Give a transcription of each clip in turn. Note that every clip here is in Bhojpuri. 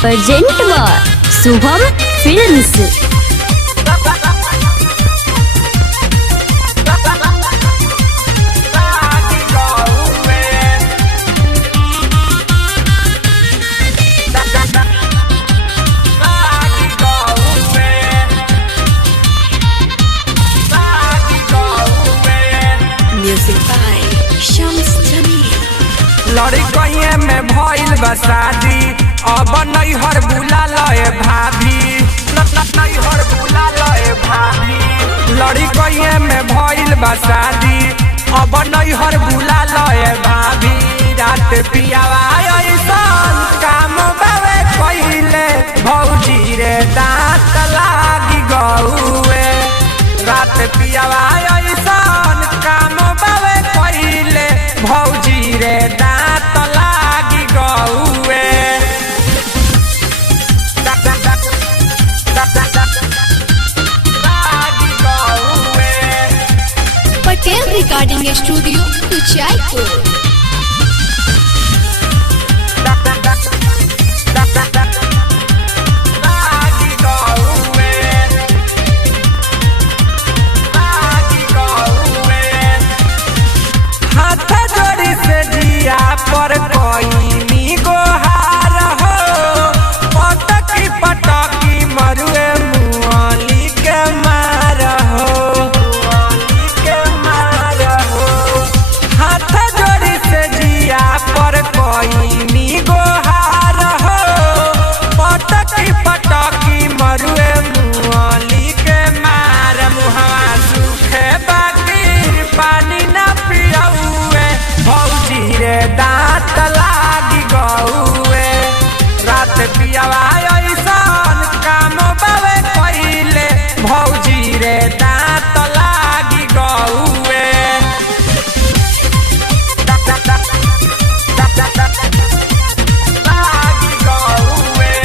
Present Shubham films. लड़कइये में भइल बा शादी, अब नैहर बुला लए भाभी, नैहर बुला लए भाभी। लड़कइये में भइल बा शादी, अब नैहर बुला लए भाभी। रात पियावा ऐसन काम बावे कइले, भौजी रे दांत लागी गौए। रात पियावा ऐसन काम बावे कइले, भौजी रे दांत लागी गौए। Patel recording studio Kuchaipur. पर कोई गोहार हो, पटकी पटकी मरुए मुआली के मार हो, मुआली के मार हो। हाथ जोड़ी से जिया पर कोई गोहार हो, पटकी पटकी मरुए मुआली के मार। मुहवा सूखे बाकी पानी न पियौए, भौजी रे दांत लागी गौए। रात पियावा ऐसन काम बावे कइले, भौजी रे दांत लागी गौए। लागी गौए।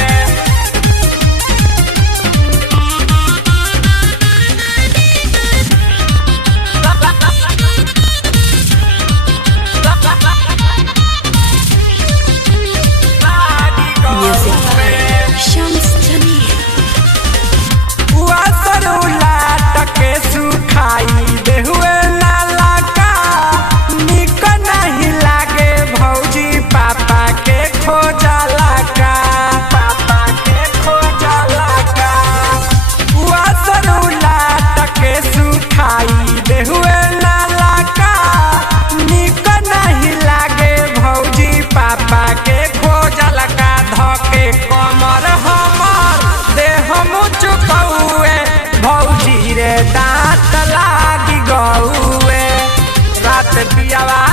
सुखाई देहुए नाला का, निक नहीं लागे भौजी पापा के खोजला का, पापा के खोजला का। के सुखाई देहुए नाला का, निक नहीं लागे भौजी पापा के खोजला का। धके कमर हमर देह मुचुकौए, भौजी रे दांत लागी गौए। रात पियावा